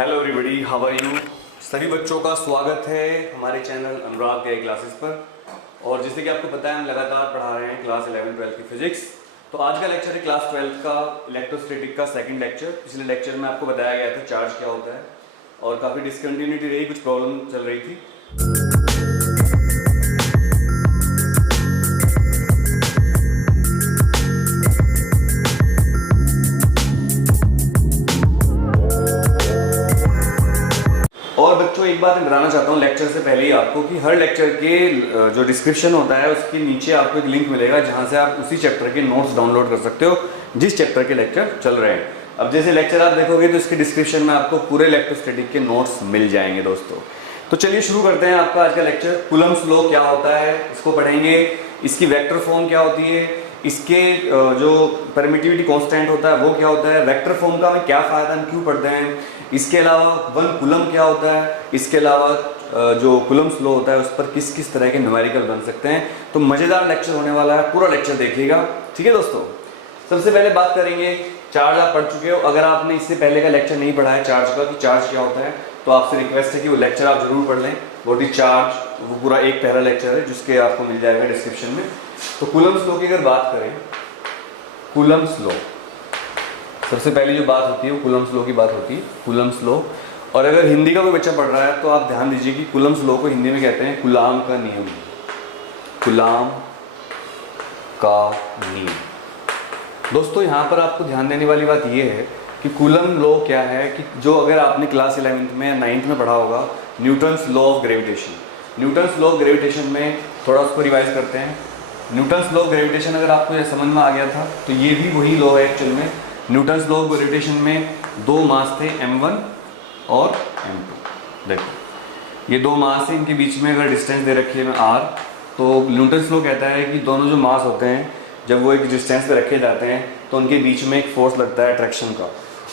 Hello everybody, how are you. सभी बच्चों का स्वागत है हमारे चैनल अनुराग के क्लासेस पर। और जैसे कि आपको पता है हम लगातार पढ़ा रहे हैं क्लास 11-12 की फिजिक्स। तो आज का लेक्चर है क्लास 12 का इलेक्ट्रोस्टैटिक का सेकंड लेक्चर। पिछले लेक्चर में आपको बताया गया था चार्ज क्या होता है और काफ़ी डिसकंटिन्यूटी रही, कुछ प्रॉब्लम चल रही थी। और बच्चों एक बात मैं बताना चाहता हूँ लेक्चर से पहले ही आपको कि हर लेक्चर के जो डिस्क्रिप्शन होता है उसके नीचे आपको एक लिंक मिलेगा जहाँ से आप उसी चैप्टर के नोट्स डाउनलोड कर सकते हो जिस चैप्टर के लेक्चर चल रहे हैं। अब जैसे लेक्चर आप देखोगे तो इसके डिस्क्रिप्शन में आपको पूरे इलेक्ट्रोस्टैटिक के नोट्स मिल जाएंगे दोस्तों। तो चलिए शुरू करते हैं आपका आज का लेक्चर। कूलम्ब्स लॉ क्या होता है इसको पढ़ेंगे, इसकी वेक्टर फॉर्म क्या होती है, इसके जो परमिटिविटी कांस्टेंट होता है वो क्या होता है, वेक्टर फॉर्म का हमें क्या फायदा, हम क्यों पढ़ते हैं, इसके अलावा 1 कूलम्ब क्या होता है, इसके अलावा जो कूलम्ब्स लॉ होता है उस पर किस किस तरह के न्यूमेरिकल बन सकते हैं। तो मजेदार लेक्चर होने वाला है, पूरा लेक्चर देखिएगा, ठीक है दोस्तों। सबसे पहले बात करेंगे चार्ज। आप पढ़ चुके हो, अगर आपने इससे पहले का लेक्चर नहीं पढ़ा है चार्ज का कि चार्ज क्या होता है तो आपसे रिक्वेस्ट है कि वो लेक्चर आप जरूर पढ़ लें। व्हाट इज चार्ज, वो पूरा एक पहला लेक्चर है जिसके आपको मिल जाएगा डिस्क्रिप्शन में। तो कूलम्ब्स लॉ की अगर बात करें, कूलम्ब्स लॉ सबसे पहली जो बात होती है वो कूलम्ब्स लॉ की बात होती है, कूलम्ब्स लॉ। और अगर हिंदी का कोई बच्चा पढ़ रहा है तो आप ध्यान दीजिए कि कूलम्ब्स लॉ को हिंदी में कहते हैं कूलाम का नियम। कूलाम का नियम दोस्तों, यहाँ पर आपको ध्यान देने वाली बात यह है कि कूलम्ब लॉ क्या है कि जो अगर आपने क्लास 11th में या 9th में पढ़ा होगा, Newton's law of gravitation. Newton's law of gravitation में थोड़ा उसको रिवाइज करते हैं। न्यूटन्स लॉ ऑफ ग्रेविटेशन अगर आपको ये समझ में आ गया था तो ये भी वही लॉ है एक्चुअल में। न्यूटन्स लॉ ऑफ ग्रेविटेशन में दो मास थे, m1 और m2। देखो ये दो मास है, इनके बीच में अगर डिस्टेंस दे रखी है r, तो न्यूटन्स लॉ कहता है कि दोनों जो मास होते हैं जब वो एक डिस्टेंस पे रखे जाते हैं तो उनके बीच में एक फोर्स लगता है अट्रैक्शन का,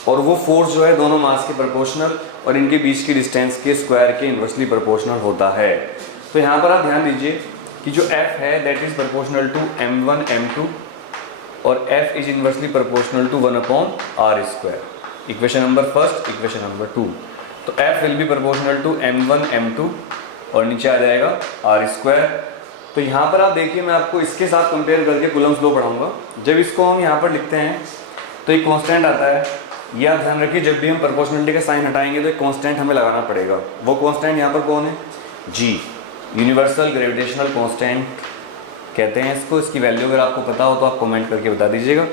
और वो फोर्स जो है दोनों मास के प्रोपोर्शनल और इनके बीच की डिस्टेंस के स्क्वायर के इन्वर्सली प्रोपोर्शनल होता है। तो यहाँ पर आप ध्यान दीजिए कि जो f है that is proportional to m1 m2 और f is inversely proportional to 1/r²। Equation number first, equation number 2। तो f will be proportional to m1 m2 और नीचे आ जाएगा r²। तो यहाँ पर आप देखिए, मैं आपको इसके साथ कंपेयर करके कूलम्ब्स लॉ पढ़ाऊंगा। जब इसको हम यहाँ पर लिखते हैं तो एक कांस्टेंट आता है, ये आप ध्यान रखिए, जब भी हम प्रोपोर्शनलिटी का साइन हटाएंगे तो एक कांस्टेंट हमें लगाना पड़ेगा। वो कांस्टेंट यहाँ पर कौन है, g, यूनिवर्सल ग्रेविटेशनल कांस्टेंट कहते हैं इसको। इसकी वैल्यू अगर आपको पता हो तो आप कमेंट करके बता दीजिएगा।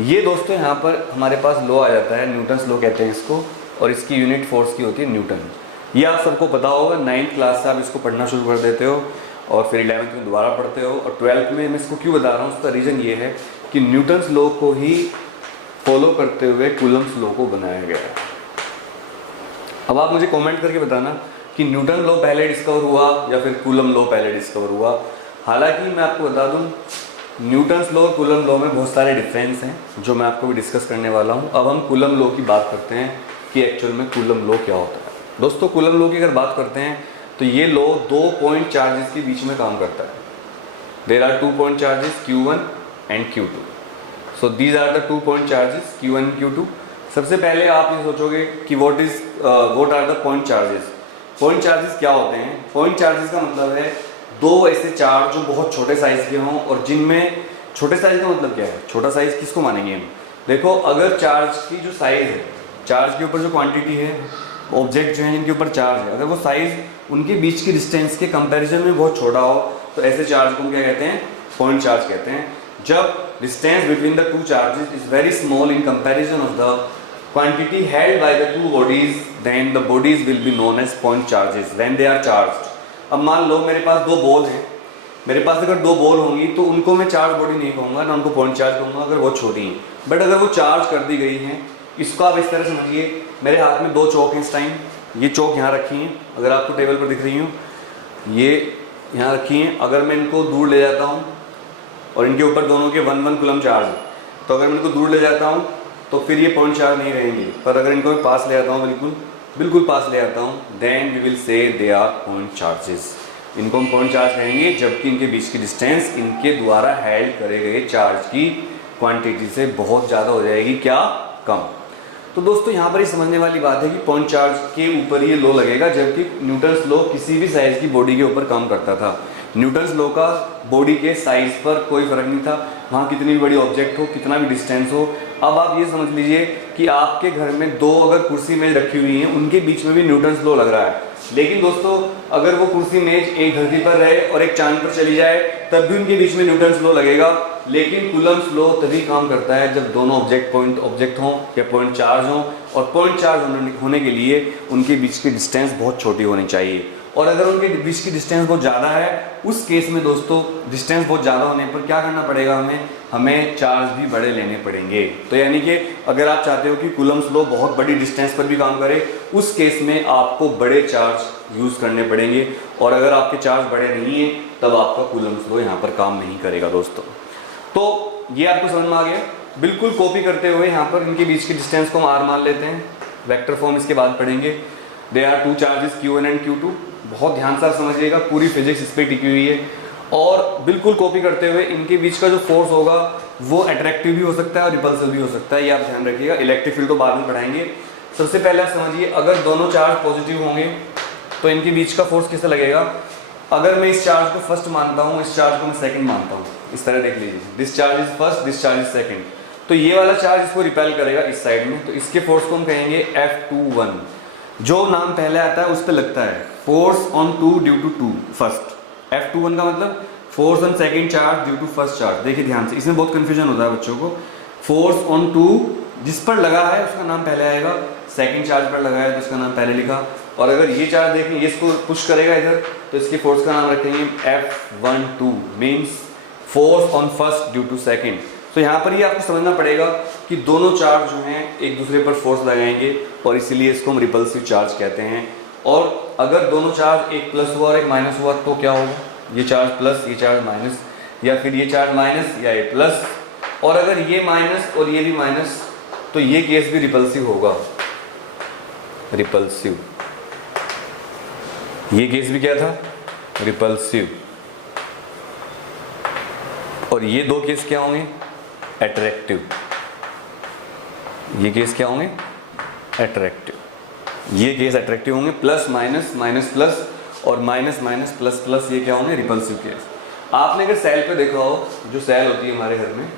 ये दोस्तों यहाँ पर हमारे पास लॉ आ जाता है, न्यूटन्स लॉ कहते हैं इसको, और इसकी यूनिट फोर्स की होती है न्यूटन। ये आप सबको पता होगा, 9th क्लास से आप इसको पढ़ना शुरू कर देते हो और फिर 11th में दोबारा पढ़ते हो, और 12th में मैं इसको क्यों बता रहा हूँ उसका रीज़न ये है कि न्यूटन्स लॉ को ही फॉलो करते हुए कूलम्ब्स लॉ को बनाया गया है। अब आप मुझे कमेंट करके बताना कि न्यूटन लॉ पहले डिस्कवर हुआ या फिर कूलम्ब लॉ पहले डिस्कवर हुआ। हालांकि मैं आपको बता दूं न्यूटन्स लॉ और कूलम्ब लॉ में बहुत सारे डिफरेंस हैं जो मैं आपको भी डिस्कस करने वाला हूं। अब हम कूलम्ब लॉ की बात करते हैं कि एक्चुअल में कूलम्ब लॉ क्या होता है। दोस्तों कूलम्ब लॉ की अगर बात करते हैं तो ये लॉ 2 पॉइंट चार्जेस के बीच में काम करता है। There are 2 point charges Q1 and Q2। So these are the 2 point charges Q1 and Q2। सबसे पहले आप ये सोचोगे कि what are the point charges. Point charges क्या होते हैं? पॉइंट चार्जेस का मतलब है दो ऐसे चार्ज जो बहुत छोटे साइज के हों, और जिनमें छोटे साइज का मतलब क्या है, छोटा साइज किसको मानेंगे हम। देखो अगर चार्ज की जो साइज है, चार्ज के ऊपर जो क्वांटिटी है, ऑब्जेक्ट जो है जिनके ऊपर चार्ज है, अगर वो साइज उनके बीच की डिस्टेंस के कंपैरिजन में बहुत छोटा हो तो ऐसे चार्ज को हम क्या कहते हैं, पॉइंट चार्ज कहते हैं। जब distance between the two charges is very small in comparison of the quantity held by the two bodies, then the bodies will be known as point charges when they are charged। अब मान लो मेरे पास दो ball हैं, मेरे पास अगर दो ball होंगी तो उनको मैं चार्ज बॉडी नहीं कहूँगा ना उनको पॉइंट चार्ज कहूँगा अगर वो छोटी हैं। बट अगर वो चार्ज कर दी गई हैं, इसको आप इस तरह समझिए, मेरे हाथ में दो चौक हैं इस टाइम, ये चौक यहाँ रखी हैं, अगर आपको टेबल पर दिख रही हूँ, ये यहाँ रखी हैं। अगर मैं इनको दूर ले जाता हूँ और इनके ऊपर दोनों के 1 कूलम्ब चार्ज है, तो अगर मैं इनको दूर ले जाता हूँ तो फिर ये पॉइंट चार्ज नहीं रहेंगे। पर अगर इनको मैं पास ले आता हूँ, बिल्कुल पास ले आता हूँ, then we will say they are point charges. इनको हम पॉइंट चार्ज कहेंगे जबकि इनके बीच की डिस्टेंस इनके द्वारा हेल्ड करे गए चार्ज की क्वांटिटी से बहुत ज़्यादा हो जाएगी, क्या, कम। तो दोस्तों यहाँ पर ये समझने वाली बात है कि पॉइंट चार्ज के ऊपर ये लो लगेगा, जबकि न्यूटन्स लॉ किसी भी साइज की बॉडी के ऊपर काम करता था। न्यूटन्स लॉ का बॉडी के साइज पर कोई फर्क नहीं था, वहाँ कितनी भी बड़ी ऑब्जेक्ट हो, कितना भी डिस्टेंस हो। अब आप ये समझ लीजिए कि आपके घर में दो अगर कुर्सी मेज रखी हुई हैं, उनके बीच में भी न्यूटन्स लॉ लग रहा है, लेकिन दोस्तों अगर वो कुर्सी मेज एक धरती पर रहे और एक चांद पर चली जाए तब भी उनके बीच में न्यूटन्स लॉ लगेगा। लेकिन कूलम्ब्स लॉ तभी काम करता है जब दोनों ऑब्जेक्ट हों या पॉइंट चार्ज हों, और पॉइंट चार्ज होने के लिए उनके बीच की डिस्टेंस बहुत छोटी होनी चाहिए। और अगर उनके बीच की डिस्टेंस बहुत ज़्यादा है, उस केस में दोस्तों डिस्टेंस बहुत ज़्यादा होने पर क्या करना पड़ेगा, हमें चार्ज भी बड़े लेने पड़ेंगे। तो यानी कि अगर आप चाहते हो कि कूलम्ब्स लॉ बहुत बड़ी डिस्टेंस पर भी काम करे, उस केस में आपको बड़े चार्ज यूज़ करने पड़ेंगे, और अगर आपके चार्ज बड़े नहीं हैं तब आपका कूलम्ब्स लॉ यहाँ पर काम नहीं करेगा दोस्तों। तो ये आपको समझ में आ गया। बिल्कुल कॉपी करते हुए यहाँ पर इनके बीच की डिस्टेंस को हम आर मान लेते हैं। वेक्टर फॉर्म इसके बाद पढ़ेंगे। They are two charges Q1 and Q2। बहुत ध्यान से आप समझिएगा, पूरी फिजिक्स इस पर टिकी हुई है। और बिल्कुल कॉपी करते हुए इनके बीच का जो फोर्स होगा वो अट्रैक्टिव भी हो सकता है और रिपल्सिव भी हो सकता है, ये आप ध्यान रखिएगा। इलेक्ट्रिक फील्ड तो बाद में पढ़ाएंगे। सबसे पहले आप समझिए, अगर दोनों चार्ज पॉजिटिव होंगे तो इनके बीच का फोर्स किससे लगेगा। अगर मैं इस चार्ज को फर्स्ट मानता हूँ, इस चार्ज को मैं सेकंड मानता हूँ, इस तरह देख लीजिए, this charge is first, this charge is second, तो ये वाला चार्ज इसको रिपेल करेगा इस साइड में, तो इसके फोर्स को हम कहेंगे F21। जो नाम पहले आता है उस पर लगता है, force on two due to two first. F21 का मतलब force on second charge due to first charge. देखिए ध्यान से, इसमें बहुत कंफ्यूजन होता है बच्चों को। फोर्स ऑन टू जिस पर लगा है उसका नाम पहले आएगा, सेकंड चार्ज पर लगा है तो उसका नाम पहले लिखा, और अगर ये चार्ज देखें ये इसको पुश करेगा इधर, तो इसके फोर्स का नाम रखेंगे F12 means force on first due to second. तो यहाँ पर ये आपको समझना पड़ेगा कि दोनों चार्ज जो हैं एक दूसरे पर फोर्स लगाएंगे, और इसीलिए इसको हम रिपल्सिव चार्ज कहते हैं। और अगर दोनों चार्ज एक प्लस हुआ और एक माइनस हुआ तो क्या होगा, ये चार्ज प्लस ये चार्ज माइनस, या फिर ये चार्ज माइनस या ये प्लस। और अगर ये माइनस और ये भी माइनस तो ये केस भी रिपल्सिव होगा, रिपल्सिव। ये केस भी क्या था, रिपल्सिव। और ये दो केस क्या होंगे, अट्रैक्टिव। ये केस क्या होंगे, अट्रैक्टिव। ये केस अट्रैक्टिव होंगे, प्लस माइनस माइनस प्लस और माइनस माइनस प्लस प्लस, ये क्या होंगे, रिपल्सिव केस। आपने अगर सेल पे देखा हो, जो सेल होती है हमारे घर में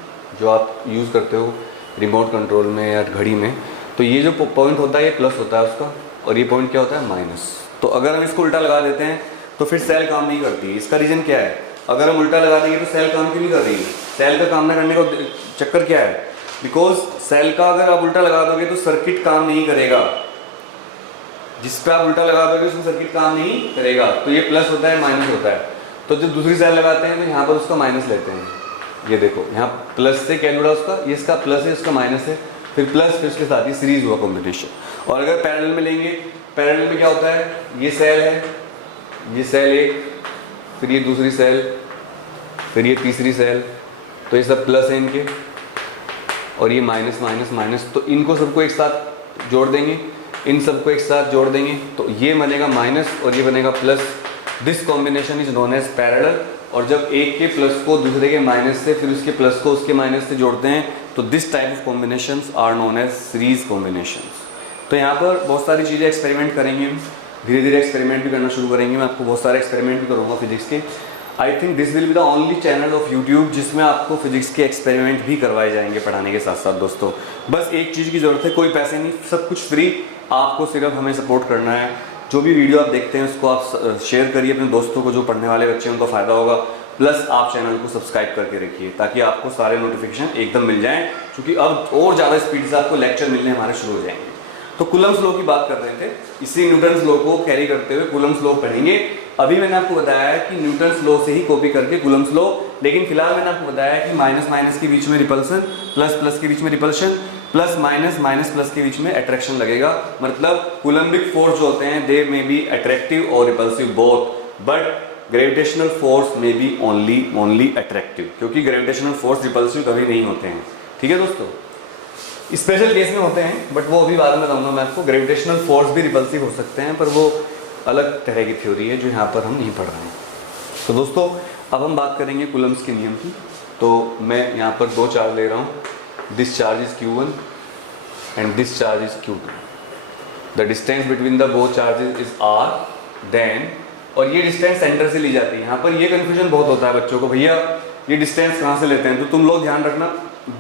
जो आप यूज़ करते हो रिमोट कंट्रोल में या घड़ी में, तो ये जो पॉइंट होता है ये प्लस होता है उसका, और ये पॉइंट क्या होता है, माइनस। तो अगर हम इसको उल्टा लगा देते हैं तो फिर सेल काम नहीं करती। इसका रीज़न क्या है, अगर हम उल्टा लगा देंगे तो सेल काम क्यों नहीं कर रही है, सेल का काम न करने का चक्कर क्या है, बिकॉज सेल का अगर आप उल्टा लगा दोगे तो सर्किट काम नहीं करेगा। जिस पे आप उल्टा लगा दोगे उसमें सर्किट काम नहीं करेगा, तो ये प्लस होता है माइनस होता है। तो जब दूसरी सेल लगाते हैं तो यहाँ पर उसका माइनस लेते हैं, ये देखो यहाँ प्लस से क्या जुड़ा उसका, ये इसका प्लस है इसका माइनस है, फिर प्लस फिर उसके साथ ही सीरीज हुआ कॉम्बिनेशन। और अगर पैरेलल में लेंगे, पैरेलल में क्या होता है, ये सेल है, ये सेल एक, फिर ये दूसरी सेल, फिर ये तीसरी सेल, तो ये सब प्लस है इनके, और ये माइनस माइनस माइनस, तो इनको सबको एक साथ जोड़ देंगे, इन सबको एक साथ जोड़ देंगे, तो ये बनेगा माइनस और ये बनेगा plus. This combination is known as parallel. और जब एक के प्लस को दूसरे के माइनस से फिर उसके प्लस को उसके माइनस से जोड़ते हैं तो this type of combinations are known as series combinations. तो यहाँ पर बहुत सारी चीज़ें एक्सपेरिमेंट करेंगे हम, धीरे धीरे एक्सपेरिमेंट भी करना शुरू करेंगे। मैं आपको बहुत सारे एक्सपेरिमेंट भी करूँगा फिजिक्स के। I think this will be the only channel of YouTube जिसमें आपको फिजिक्स के एक्सपेरिमेंट भी करवाए जाएंगे पढ़ाने के साथ साथ। दोस्तों बस एक चीज़ की ज़रूरत है, कोई पैसे नहीं, सब कुछ फ्री, आपको सिर्फ हमें सपोर्ट करना है। जो भी वीडियो आप देखते हैं उसको आप शेयर करिए अपने दोस्तों को, जो पढ़ने वाले बच्चे हैं उनको फ़ायदा होगा। प्लस आप चैनल को सब्सक्राइब करके रखिए ताकि आपको सारे नोटिफिकेशन एकदम मिल जाएं, क्योंकि अब और ज़्यादा स्पीड से आपको लेक्चर मिलने हमारे शुरू हो जाएंगे। तो कूलम्ब्स लॉ की बात कर रहे थे, इसी न्यूटन्स लॉ को कैरी करते हुए कूलम्ब्स लॉ पढ़ेंगे। अभी मैंने आपको बताया है कि न्यूटन्स लॉ से ही कॉपी करके कूलम्ब्स लॉ, लेकिन फिलहाल मैंने आपको बताया है कि माइनस माइनस के बीच में रिपल्सन, प्लस प्लस के बीच में रिपल्शन, प्लस माइनस प्लस के बीच में अट्रैक्शन लगेगा। मतलब कूलम्बिक फोर्स जो होते हैं दे मे बी अट्रैक्टिव और repulsive both, but gravitational force में बी ओनली अट्रैक्टिव, क्योंकि ग्रेविटेशनल फोर्स रिपल्सिव कभी नहीं होते हैं। ठीक है दोस्तों, स्पेशल केस में होते हैं बट वो अभी बाद में बताऊंगा मैं आपको। ग्रेविटेशनल फोर्स भी रिपल्सिव हो सकते हैं पर वो अलग तरह की थ्योरी है जो यहाँ पर हम नहीं पढ़ रहे हैं। तो दोस्तों अब हम बात करेंगे कूलम्ब्स के नियम की। तो मैं यहाँ पर दो चार्ज ले रहा हूँ, this charge is Q1 and this charge is q2. The distance between the both charges is r. Then और ये डिस्टेंस सेंटर से ली जाती है। यहाँ पर ये कन्फ्यूजन बहुत होता है बच्चों को, भैया ये डिस्टेंस कहाँ से लेते हैं, तो तुम लोग ध्यान रखना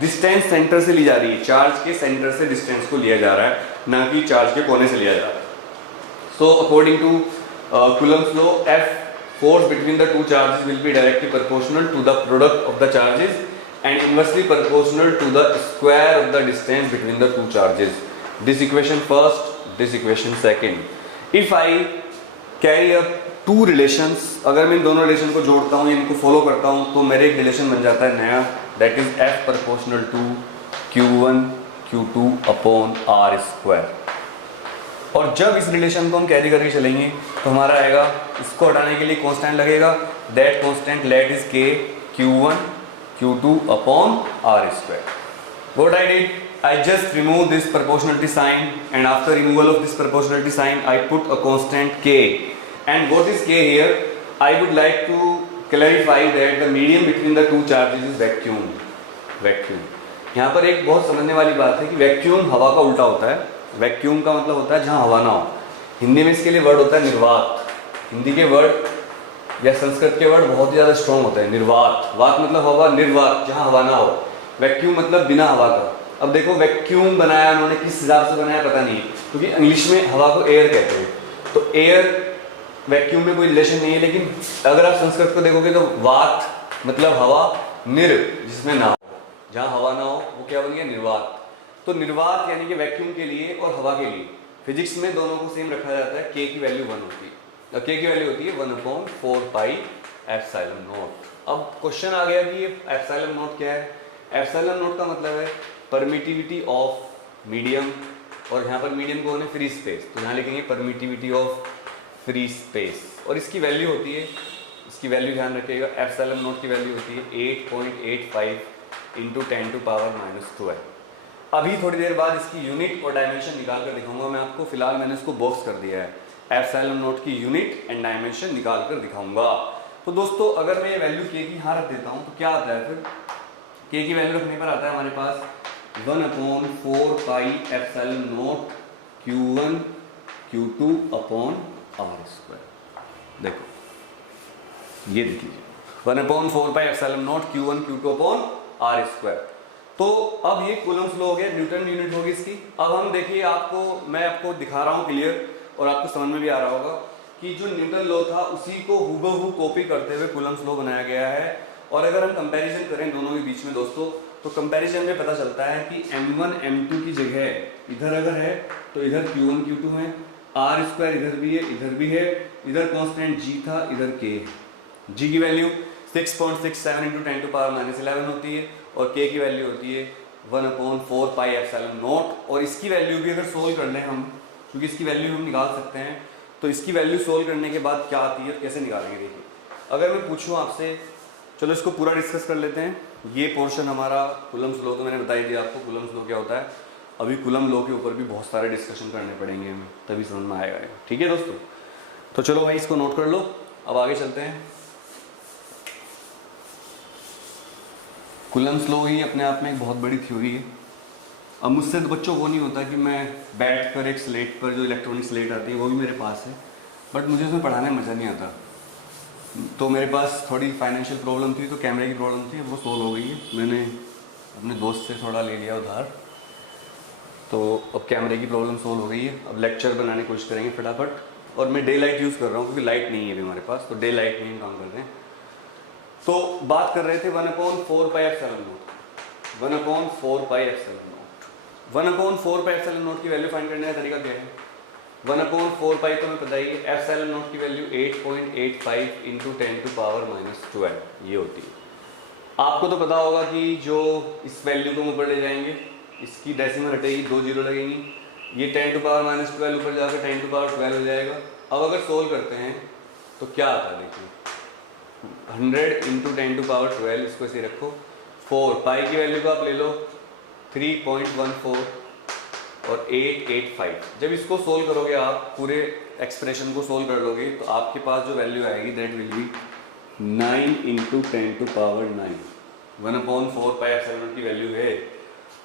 डिस्टेंस सेंटर से ली जा रही है, चार्ज के सेंटर से डिस्टेंस को लिया जा रहा है, ना कि चार्ज के कोने से लिया जा रहा है। So according to Coulomb's law, F force between the two charges will be directly proportional to the product of the charges and inversely proportional to the square of the distance between the two charges. This equation first, this equation second. If I carry up two relations, अगर मैं इन दोनों relation को जोड़ता हूँ, इनको follow करता हूँ, तो मेरे एक रिलेशन बन जाता है नया, that is F proportional to Q1 Q2 upon R square. और जब इस रिलेशन को हम कैरी करके चलेंगे तो हमारा आएगा, इसको हटाने के लिए कांस्टेंट लगेगा, दैट कांस्टेंट लेट इज के Q1 Q2 upon R square. What I did, I just remove this proportionality sign, and after removal of this proportionality sign I put a constant k. And what is k here? I would like to clarify that the medium between the two charges is vacuum. Vacuum. यहाँ पर एक बहुत समझने वाली बात है कि vacuum हवा का उल्टा होता है. वैक्यूम का मतलब होता है जहाँ हवा ना हो. हिंदी में इसके लिए वर्ड होता है निर्वात. हिंदी के वर्ड या संस्कृत के वर्ड बहुत ज़्यादा स्ट्रॉन्ग होते हैं. निर्वात, वात मतलब हवा, निर्वात जहाँ हवा ना हो. वैक्यूम मतलब बिना हवा का. अब देखो वैक्यूम बनाया उन्होंने किस हिसाब से बनाया पता नहीं, क्योंकि इंग्लिश में हवा को एयर कहते हैं, तो एयर वैक्यूम में कोई रिलेशन नहीं है. लेकिन अगर आप संस्कृत को देखोगे तो वात मतलब हवा, निर जिसमें ना हो, जहाँ हवा ना हो वो क्या बन गया, निर्वात. तो निर्वात यानी कि वैक्यूम के लिए और हवा के लिए फिजिक्स में दोनों को सेम रखा जाता है. के की वैल्यू 1 होती है. के की वैल्यू होती है 1/4 पाई एप्सिलॉन नॉट. अब क्वेश्चन आ गया कि ये एप्सिलॉन नॉट क्या है. एप्सिलॉन नॉट का मतलब है परमिटिविटी ऑफ मीडियम, और यहाँ पर मीडियम कौन है, फ्री स्पेस, तो यहाँ लिखेंगे परमिटिविटी ऑफ फ्री स्पेस. और इसकी वैल्यू होती है, इसकी वैल्यू ध्यान रखिएगा, एप्सिलॉन नॉट की वैल्यू होती है 8.85 इंटू 10⁻². अभी थोड़ी देर बाद इसकी यूनिट और डायमेंशन निकाल कर दिखाऊंगा मैं आपको. फिलहाल मैंने इसको बॉक्स कर दिया है. एप्सिलॉन नॉट की यूनिट एंड डायमेंशन निकाल कर दिखाऊंगा. तो दोस्तों अगर मैं ये वैल्यू के की यहाँ रख देता हूँ तो क्या आता है, फिर के की वैल्यू रखने पर आता है हमारे पास 1/4 pi epsilon naught Q1 Q2 upon R square. देखो ये देख लीजिए 1/4 pi epsilon naught Q1 Q2 upon R square. तो अब ये कूलम्स लॉ हो गया, न्यूटन यूनिट होगी इसकी. अब हम देखिए, मैं आपको दिखा रहा हूँ क्लियर, और आपको समझ में भी आ रहा होगा कि जो न्यूटन लॉ था उसी को हूबहू कॉपी करते हुए कूलम्स लॉ बनाया गया है. और अगर हम कंपैरिजन करें दोनों के बीच में दोस्तों, तो कंपैरिजन में पता चलता है कि M1 M2 की जगह इधर अगर है तो इधर Q1 Q2 है, R स्क्वायर इधर भी है, इधर भी है, इधर कांस्टेंट G था, इधर K. G की वैल्यू 6.67 इंटू 10⁻11 होती है, और K की वैल्यू होती है 1/4 पाई एप्सिलॉन नॉट. और इसकी वैल्यू भी अगर सोल्व कर लें हम, क्योंकि इसकी वैल्यू हम निकाल सकते हैं, तो इसकी वैल्यू सोल्व करने के बाद क्या आती है, कैसे निकालेंगे देखिए. अगर मैं पूछूँ आपसे, चलो इसको पूरा डिस्कस कर लेते हैं. ये पोर्शन हमारा कूलम्स लॉ तो मैंने बताई दिया आपको कूलम्स लॉ क्या होता है. अभी कूलम लॉ के ऊपर भी बहुत सारे डिस्कशन करने पड़ेंगे हमें, तभी समझ में आएगा. ठीक है दोस्तों, तो चलो भाई इसको नोट कर लो. अब आगे चलते हैं. कूलम्स लॉ ही अपने आप में एक बहुत बड़ी थ्योरी है. अब मुझसे तो बच्चों वो नहीं होता कि मैं बैठ कर एक स्लेट पर, जो इलेक्ट्रॉनिक स्लेट आती है वो भी मेरे पास है, बट मुझे उसमें पढ़ाने में मज़ा नहीं आता. तो मेरे पास थोड़ी फाइनेंशियल प्रॉब्लम थी, तो कैमरे की प्रॉब्लम थी, वो सोल्व हो गई है. मैंने अपने दोस्त से थोड़ा ले लिया उधार, तो अब कैमरे की प्रॉब्लम सोल्व हो गई है. अब लेक्चर बनाने की कोशिश करेंगे फटाफट. और मैं डे लाइट यूज़ कर रहा हूँ क्योंकि लाइट नहीं है अभी हमारे पास, तो डे लाइट में ही काम कर रहे हैं. तो बात कर रहे थे 1/4 pi epsilon naught. 1/4 pi epsilon naught. 1/4 pi epsilon naught की वैल्यू फाइंड करने का तरीका क्या है. 1/4 पाई तो हमें पता ही है, एप्सिलॉन नॉट की वैल्यू 8.85 इंटू 10⁻12 ये होती है. आपको तो पता होगा कि जो इस वैल्यू को हम ऊपर ले जाएंगे, इसकी डेसिमल हटेगी, 2 जीरो लगेंगी, ये 10⁻12 ऊपर जाकर 10⁻12 हो जाएगा. अब अगर सोल्व करते हैं तो क्या आता है देखिए, 100 इंटू 10⁻12, इसको ऐसे रखो. 4 पाई की वैल्यू को आप ले लो 3.14 और 885. जब इसको सोल्व करोगे, आप पूरे एक्सप्रेशन को सोल्व कर लोगे, तो आपके पास जो वैल्यू आएगी that will be 9 into 10⁻9. 1/4 pi epsilon की वैल्यू है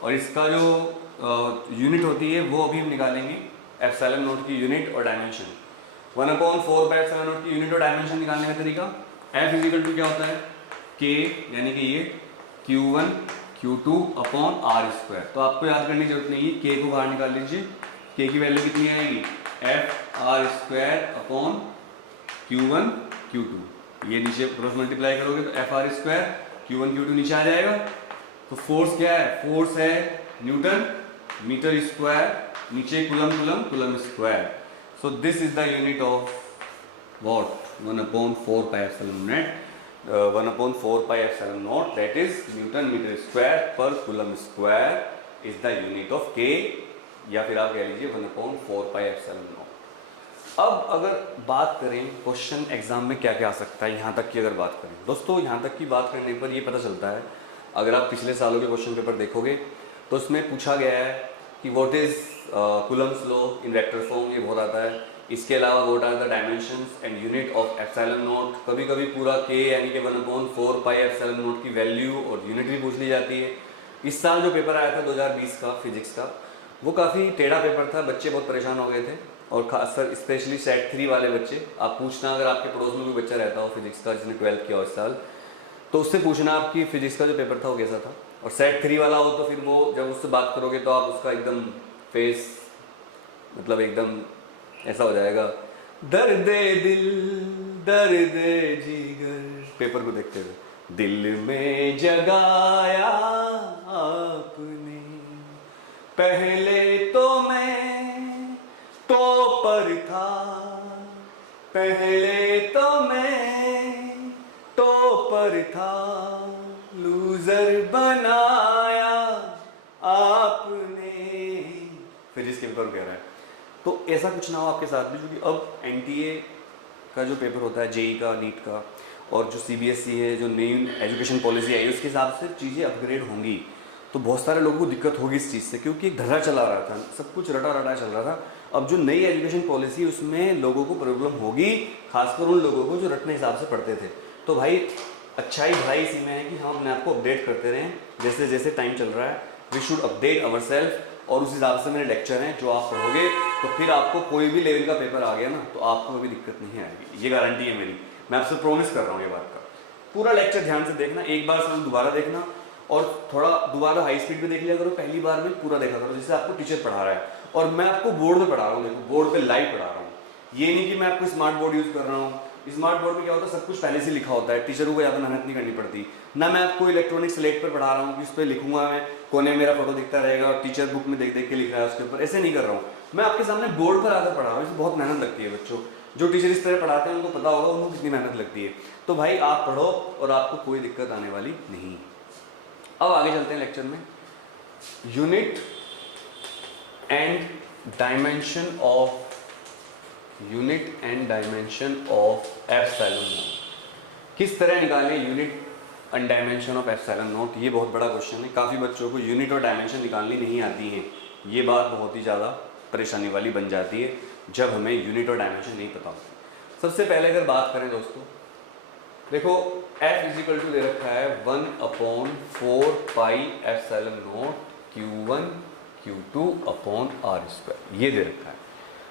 और इसका जो यूनिट होती है वो अभी हम निकालेंगे, एप्सिलॉन नॉट की यूनिट और डायमेंशन। 1/4 बाय एप्सिलॉन नॉट की यूनिट और डायमेंशन निकालने का तरीका, F इज इक्वल टू क्या होता है, K यानी कि ये Q1 Q2 upon R square. तो आपको याद करने की जरूरत नहीं है, K को बाहर निकाल लीजिए, K की वैल्यू कितनी आएगी, F R square upon Q1 Q2। ये नीचे क्रॉस मल्टीप्लाई करोगे तो F R square Q1 Q2 नीचे आ जाएगा। तो फोर्स क्या है, फोर्स है न्यूटन मीटर स्क्वायर, नीचे coulomb coulomb coulomb square. So this is the unit of what, 1/4 pi epsilon naught, 1/4 pi epsilon naught, that is newton metre square per coulomb square is the unit of K, या फिर आप कह लीजिए 1/4 pi epsilon not. अब अगर बात करें question exam में क्या क्या आ सकता है, यहाँ तक की अगर बात करें दोस्तों, यहाँ तक की बात करने पर ये पता चलता है, अगर आप पिछले सालों के क्वेश्चन पेपर देखोगे तो उसमें पूछा गया है कि what is Coulomb's law in vector form, ये बहुत आता है। इसके अलावा what are the dimensions and unit of epsilon naught, कभी कभी पूरा के यानी कि 1/4 पाई एप्सिलॉन नॉट की वैल्यू और यूनिट भी पूछ ली जाती है। इस साल जो पेपर आया था 2020 का फिजिक्स का, वो काफ़ी टेढ़ा पेपर था, बच्चे बहुत परेशान हो गए थे, और खासकर स्पेशली सेट 3 वाले बच्चे। आप पूछना, अगर आपके पड़ोस में कोई बच्चा रहता हो फिजिक्स का जिसने 12th किया इस साल, तो उससे पूछना आपकी फिजिक्स का जो पेपर था वो कैसा था। और सेट 3 वाला हो तो फिर वो जब उससे बात करोगे तो आप उसका एकदम फेस मतलब एकदम ऐसा हो जाएगा, दर्द दिल दर्द जिगर, पेपर को देखते हुए, दिल में जगाया आपने, पहले तो मैं टॉपर था, पहले तो मैं टॉपर था, लूजर बनाया आपने, फिर इसके पेपर कह रहा है। तो ऐसा कुछ ना हो आपके साथ भी, क्योंकि अब एनटीए का जो पेपर होता है, जेई का, नीट का, और जो सीबीएसई है, जो नई एजुकेशन पॉलिसी आई है, उसके हिसाब से चीज़ें अपग्रेड होंगी। तो बहुत सारे लोगों को दिक्कत होगी इस चीज़ से, क्योंकि एक धर्रा चला रहा था, सब कुछ रटा रटा चल रहा था। अब जो नई एजुकेशन पॉलिसी है उसमें लोगों को प्रॉब्लम होगी, खासकर उन लोगों को जो रटने हिसाब से पढ़ते थे। तो भाई अच्छाई भलाई इसी में है कि हम अपने आप को अपडेट करते रहें जैसे जैसे टाइम चल रहा है। We should update our self, और उस हिसाब से मेरे लेक्चर हैं जो आप पढ़ोगे तो फिर आपको कोई भी लेवल का पेपर आ गया ना तो आपको कभी दिक्कत नहीं आएगी, ये गारंटी है मेरी, मैं आपसे प्रॉमिस कर रहा हूँ ये बात का। पूरा लेक्चर ध्यान से देखना, एक बार से दोबारा देखना, और थोड़ा दोबारा हाई स्पीड पे देख लिया करो, पहली बार में पूरा देखा करो जैसे आपको टीचर पढ़ा रहा है। और मैं आपको बोर्ड पे पढ़ा रहा हूँ, देखो बोर्ड पे लाइव पढ़ा रहा हूँ, ये नहीं कि मैं आपको स्मार्ट बोर्ड यूज़ कर रहा हूँ। स्मार्ट बोर्ड में क्या होता है, सब कुछ पहले से लिखा होता है, टीचरों को ज़्यादा मेहनत नहीं करनी पड़ती। ना मैं आपको इलेक्ट्रॉनिक स्लेट पर पढ़ा रहा हूँ कि उस पर लिखूंगा मैं, कोने में मेरा फोटो दिखता रहेगा और टीचर बुक में देख देख के लिख रहा है उसके ऊपर, ऐसे नहीं कर रहा हूँ। मैं आपके सामने बोर्ड पर आकर पढ़ा रहा हूँ, इसमें बहुत मेहनत लगती है बच्चों। जो टीचर इस तरह पढ़ाते हैं उनको पता होगा उनको कितनी मेहनत लगती है। तो भाई आप पढ़ो और आपको कोई दिक्कत आने वाली नहीं। अब आगे चलते हैं लेक्चर में। Unit and dimension of epsilon not, किस तरह निकालें unit and dimension of epsilon not, ये बहुत बड़ा क्वेश्चन है। काफ़ी बच्चों को यूनिट और डायमेंशन निकालनी नहीं आती है, ये बात बहुत ही ज़्यादा परेशानी वाली बन जाती है जब हमें यूनिट और डायमेंशन नहीं पता होती। सबसे पहले अगर बात करें दोस्तों, देखो F इज इक्वल टू दे रखा है 1/4 pi epsilon naught Q1 Q2 upon R square, ये दे रखा है।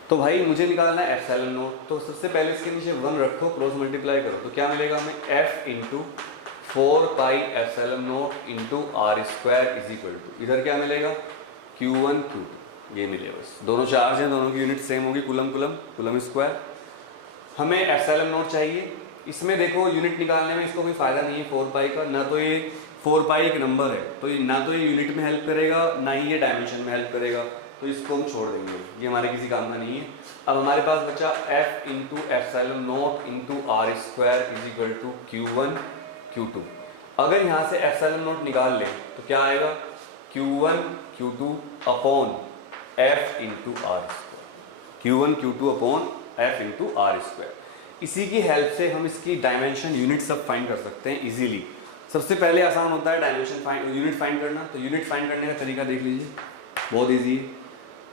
तो भाई मुझे निकालना है एप्सिलॉन नॉट, तो सबसे पहले इसके नीचे 1 रखो, क्रॉस मल्टीप्लाई करो, तो क्या मिलेगा हमें, F into 4 pi epsilon naught into R square is equal to, इधर क्या मिलेगा, Q1 Q2, ये मिले बस। दोनों चार्ज हैं, दोनों की यूनिट सेम होगी, कुलम कुलम कुलम स्क्वायर। हमें एप्सिलॉन नॉट चाहिए। इसमें देखो यूनिट निकालने में इसको कोई फ़ायदा नहीं है 4 पाई का, ना तो ये 4 पाई एक नंबर है तो ये ना तो ये यूनिट में हेल्प करेगा ना ही ये डायमेंशन में हेल्प करेगा, तो इसको हम छोड़ देंगे, ये हमारे किसी काम का नहीं है। अब हमारे पास बचा F into epsilon naught into R square is equal to Q1 Q2। अगर यहाँ से एप्सिलॉन नॉट निकाल लें तो क्या आएगा, Q1 Q2 upon F into R square, Q1 Q2 upon F into R square. इसी की हेल्प से हम इसकी डायमेंशन यूनिट सब फाइंड कर सकते हैं इजीली। सबसे पहले आसान होता है डायमेंशन यूनिट फाइंड करना, तो यूनिट फाइंड करने का तरीका देख लीजिए, बहुत इजी है।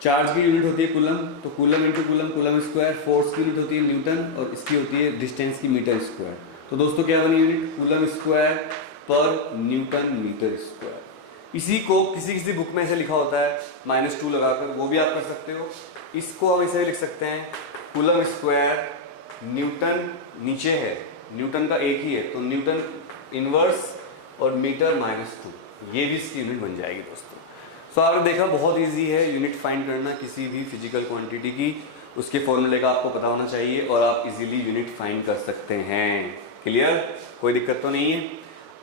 चार्ज की यूनिट होती है कुलम, तो coulomb into coulomb coulomb square, force की यूनिट होती है न्यूटन और इसकी होती है डिस्टेंस की मीटर स्क्वायर। तो दोस्तों क्या बनी यूनिट, कुलम स्क्वायर पर न्यूटन मीटर स्क्वायर। इसी को किसी किसी बुक में ऐसे लिखा होता है -2 लगाकर, वो भी आप कर सकते हो। इसको हम ऐसे लिख सकते हैं कूलम स्क्वायर न्यूटन, नीचे है न्यूटन का एक ही है तो न्यूटन इनवर्स और मीटर -2, ये भी इसकी यूनिट बन जाएगी दोस्तों। सो आपने देखा बहुत इजी है यूनिट फाइंड करना किसी भी फिजिकल क्वांटिटी की, उसके फॉर्मूले का आपको पता होना चाहिए और आप इजीली यूनिट फाइंड कर सकते हैं। क्लियर, कोई दिक्कत तो नहीं है।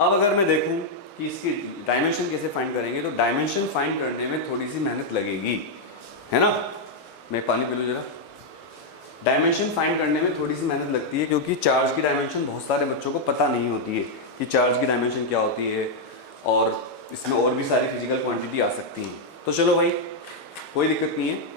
अब अगर मैं देखूं कि इसकी डायमेंशन कैसे फाइंड करेंगे, तो डायमेंशन फाइंड करने में थोड़ी सी मेहनत लगेगी, है ना। मैं पानी पी लूँ जरा। डायमेंशन फाइंड करने में थोड़ी सी मेहनत लगती है क्योंकि चार्ज की डायमेंशन बहुत सारे बच्चों को पता नहीं होती है कि चार्ज की डायमेंशन क्या होती है, और इसमें और भी सारी फिजिकल क्वांटिटी आ सकती हैं। तो चलो भाई कोई दिक्कत नहीं है।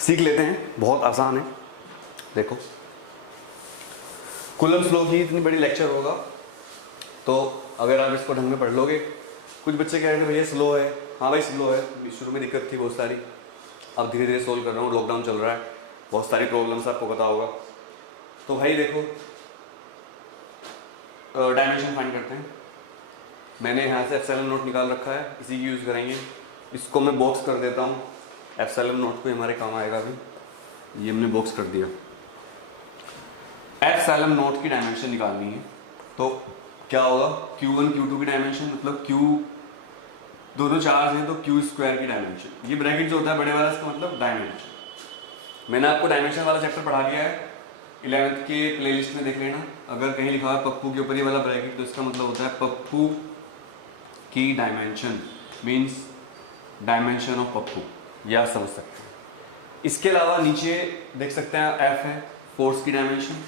सीख लेते हैं, बहुत आसान है। देखो कूलम्स लॉ की इतनी बड़ी लेक्चर होगा तो अगर आप इसको ढंग में पढ़ लोगे। कुछ बच्चे कह रहे हैं भैया स्लो है, हाँ भाई स्लो है, शुरू में दिक्कत थी बहुत सारी, अब धीरे धीरे सोल्व कर रहा हूँ। लॉकडाउन चल रहा है, बहुत सारी प्रॉब्लम्स आपको पता होगा। तो भाई देखो डायमेंशन फाइंड करते हैं। मैंने यहाँ से एप्सिलॉन नोट निकाल रखा है, इसी की यूज़ करेंगे। इसको मैं बॉक्स कर देता हूँ, एप्सिलॉन नोट को हमारे काम आएगा। अभी ये हमने बॉक्स कर दिया। एप्सिलॉन नोट की डायमेंशन निकालनी है तो क्या होगा, Q1 Q2 की डायमेंशन, मतलब Q दोनों चार्ज हैं तो Q स्क्वायर की डायमेंशन। ये ब्रैकेट जो होता है बड़े वाला, इसका मतलब डायमेंशन। मैंने आपको डायमेंशन वाला चैप्टर पढ़ा दिया है, 11th के प्लेलिस्ट में देख लेना। अगर कहीं लिखा है पप्पू के ऊपर ये वाला ब्रैकेट तो इसका मतलब होता है पप्पू की dimension, means dimension of Pappu, ये आप समझ सकते हैं। इसके अलावा नीचे देख सकते हैं F है फोर्स की डायमेंशन,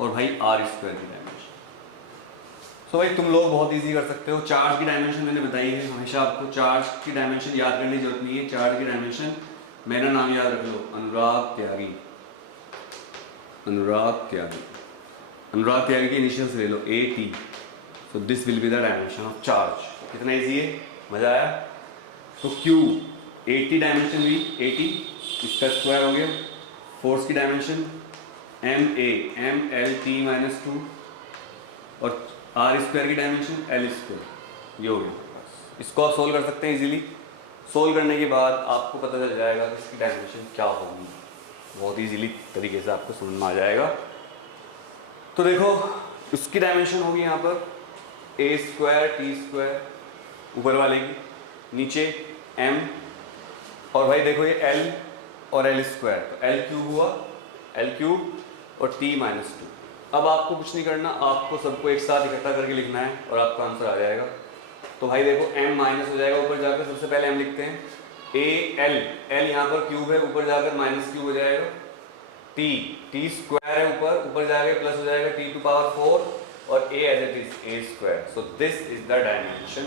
और भाई R स्क्वायर की डायमेंशन। सो भाई तुम लोग बहुत इजी कर सकते हो। चार्ज की डायमेंशन मैंने बताई है, हमेशा आपको चार्ज की डायमेंशन याद करने की जरूरत नहीं है। चार्ज की डायमेंशन, मेरा नाम याद रख लो, अनुराग त्यागी। अनुराग त्यागी, अनुराग त्यागी के इनिशियल्स ले लो AT। So this will be the dimension of charge. कितना इजी है, मजा आया। तो Q 80 डायमेंशन हुई, 80 इसका स्क्वायर हो गया। फोर्स की डायमेंशन MA MLT-2, और R स्क्वायर की डायमेंशन L स्क्वायर, ये हो गया। इसको आप सोल्व कर सकते हैं इजीली। सोल्व करने के बाद आपको पता चल जाएगा कि इसकी डायमेंशन क्या होगी, बहुत इजीली तरीके से आपको समझ में आ जाएगा। तो देखो इसकी डायमेंशन होगी यहाँ पर A स्क्वायर T स्क्वायर ऊपर वाले की, नीचे M, और भाई देखो ये L और L स्क्वायर, तो L क्यूब हुआ, L क्यूब और T-2। अब आपको कुछ नहीं करना, आपको सबको एक साथ इकट्ठा करके लिखना है और आपका आंसर आ जाएगा। तो भाई देखो M माइनस हो जाएगा ऊपर जाकर, सबसे पहले M लिखते हैं A L, L यहाँ पर क्यूब है, ऊपर जाकर माइनस क्यूब हो जाएगा। T स्क्वायर है ऊपर जाकर प्लस हो जाएगा T⁴, और A as it is A square. So this is the dimension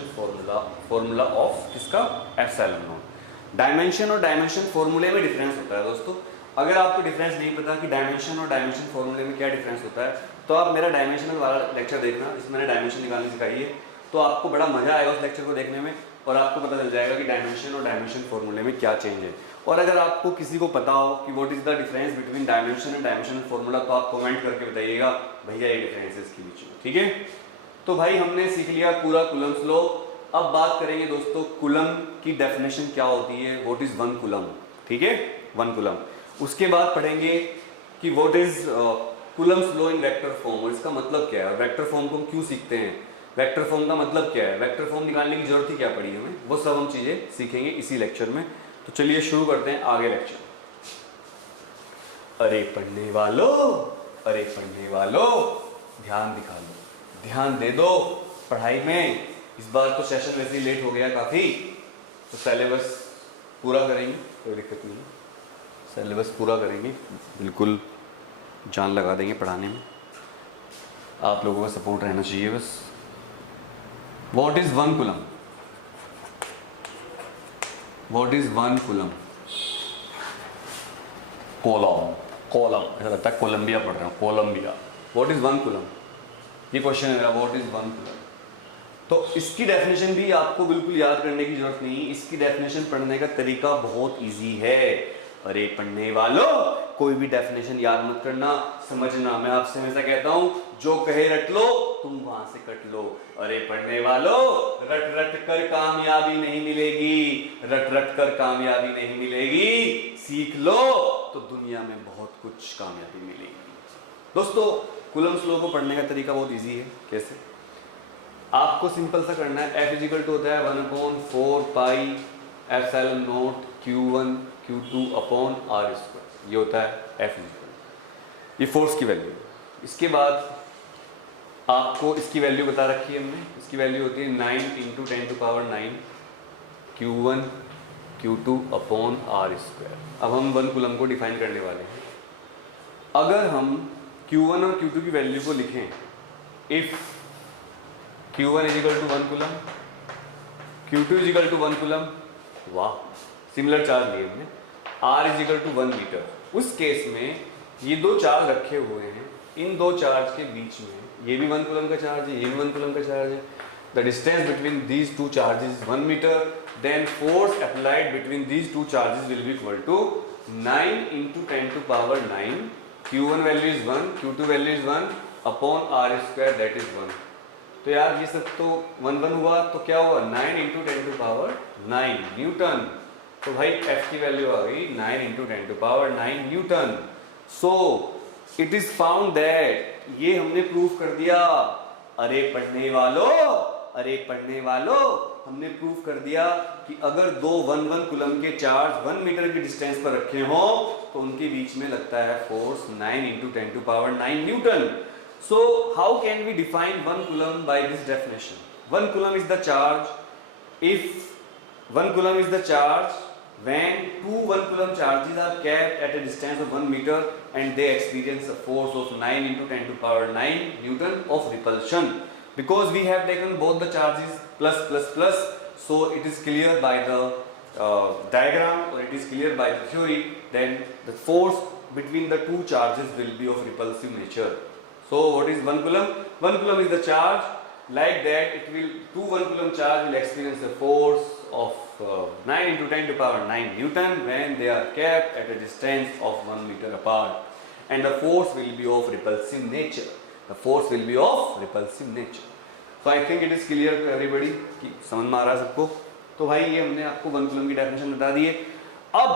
formula of किसका, एप्सिलॉन नोट। डायमेंशन और डायमेंशन फॉर्मूले में डिफरेंस होता है दोस्तों। अगर आपको डिफरेंस नहीं पता कि डायमेंशन और डायमेंशन फॉर्मूले में क्या डिफरेंस होता है, तो आप मेरा डायमेंशनल वाला लेक्चर देखना, इसमें मैंने डायमेंशन निकालनी सिखाई है। तो आपको बड़ा मजा आएगा उस लेक्चर को देखने में, और आपको पता चल जाएगा कि डायमेंशन और डायमेंशन फॉर्मूले में क्या चेंज है। और अगर आपको किसी को पता हो कि what is the difference between dimension and dimensional formula, तो आप कमेंट करके बताइएगा भैया ये डिफरेंस है इसके बीच में, ठीक है। तो भाई हमने सीख लिया पूरा कूलम्स लॉ। अब बात करेंगे दोस्तों कूलम की डेफिनेशन क्या होती है, व्हाट इज 1 कूलम, ठीक है, 1 कूलम। उसके बाद पढ़ेंगे कि what is Coulomb's law in vector form, और इसका मतलब क्या है, वेक्टर फॉर्म को हम क्यों सीखते हैं, वेक्टर फॉर्म का मतलब क्या है, वेक्टर फॉर्म निकालने की जरूरत ही क्या पड़ी हमें, वो सब हम चीजें सीखेंगे इसी लेक्चर में। तो चलिए शुरू करते हैं आगे लेक्चर। अरे पढ़ने वालों, अरे पढ़ने वालों, ध्यान दिखा लो, ध्यान दे दो पढ़ाई में। इस बार तो सेशन वैसे ही लेट हो गया काफी, तो सिलेबस पूरा करेंगे, कोई दिक्कत नहीं है। सिलेबस पूरा करेंगे, बिल्कुल जान लगा देंगे पढ़ाने में। आप लोगों का सपोर्ट रहना चाहिए बस। What is 1 coulomb, what is 1 coulomb, coulomb, coulomb, ऐसा लगता है कोलंबिया पढ़ रहा हूँ, कोलंबिया। व्हाट इज 1 कूलम, ये क्वेश्चन है मेरा, व्हाट इज 1 कूलम। तो इसकी डेफिनेशन भी आपको बिल्कुल याद करने की जरूरत नहीं, इसकी डेफिनेशन पढ़ने का तरीका बहुत इजी है। अरे पढ़ने वालों, कोई भी डेफिनेशन याद मत करना, समझना। मैं आपसे हमेशा कहता हूं, जो कहे रट लो, तुम वहां से कट लो। अरे पढ़ने वालों, रट रट कर कामयाबी नहीं मिलेगी, रट रट कर कामयाबी नहीं मिलेगी, सीख लो तो दुनिया में बहुत कुछ कामयाबी मिलेगी। दोस्तों, कूलम्स लॉ को पढ़ने का तरीका बहुत इजी है। कैसे? आपको सिंपल सा करना है, F इजिकल टू होता है 1/4 pi epsilon naught Q1 Q2 upon R square, ये होता है F इजिकल, ये फोर्स की वैल्यू। इसके बाद आपको इसकी वैल्यू बता रखी है हमने, इसकी वैल्यू होती है 9 × 10⁹ Q1 Q2 upon R square. अब हम 1 कूलम को डिफाइन करने वाले हैं। अगर हम Q1 और Q2 की वैल्यू को लिखें, if Q1 equal to 1 coulomb, Q2 equal to 1 coulomb, वाह, सिमिलर चार्ज लिए हमने, R इजिकल टू 1 मीटर, उस केस में ये दो चार्ज रखे हुए हैं, इन दो चार्ज के बीच में ये भी 1 कूलम का चार्ज है, ये भी 1 कूलम का चार्ज है। The distance between these two charges is 1 metre, then force applied between these two charges will be equal to 9 × 10⁹ Q1 value is 1, Q2 value is 1 upon R square that is 1। तो यार ये सब तो 1 1 हुआ, तो क्या हुआ 9 × 10⁹ न्यूटन। तो भाई F की वैल्यू आ गई 9 × 10⁹ Newton. So it is found that, ये हमने प्रूव कर दिया। अरे पढ़ने वालों, अरे पढ़ने वालों, हमने प्रूव कर दिया कि अगर दो 1 कूलम के चार्ज 1 मीटर की डिस्टेंस पर रखे हो तो उनके बीच में लगता है force 9 × 10⁹ Newton. So how can we define 1 coulomb by this definition? 1 coulomb is the charge, if 1 coulomb is the charge when two 1 coulomb charges are kept at a distance of 1 meter and they experience a force of 9 × 10⁹ Newton of repulsion. Because we have taken both the charges plus plus plus, so it is clear by the diagram, or it is clear by the theory, then the force between the two charges will be of repulsive nature. So what is 1 coulomb? 1 coulomb is the charge, like that it will, two 1 coulomb charge will experience a force of 9 × 10⁹ Newton when they are kept at a distance of 1 meter apart, and the force will be of repulsive nature. The force will be of repulsive nature. So I think it is clear to everybody, कि समझ में आ रहा है सबको? तो भाई ये हमने आपको 1 coulomb की डेफिनेशन बता दी है। अब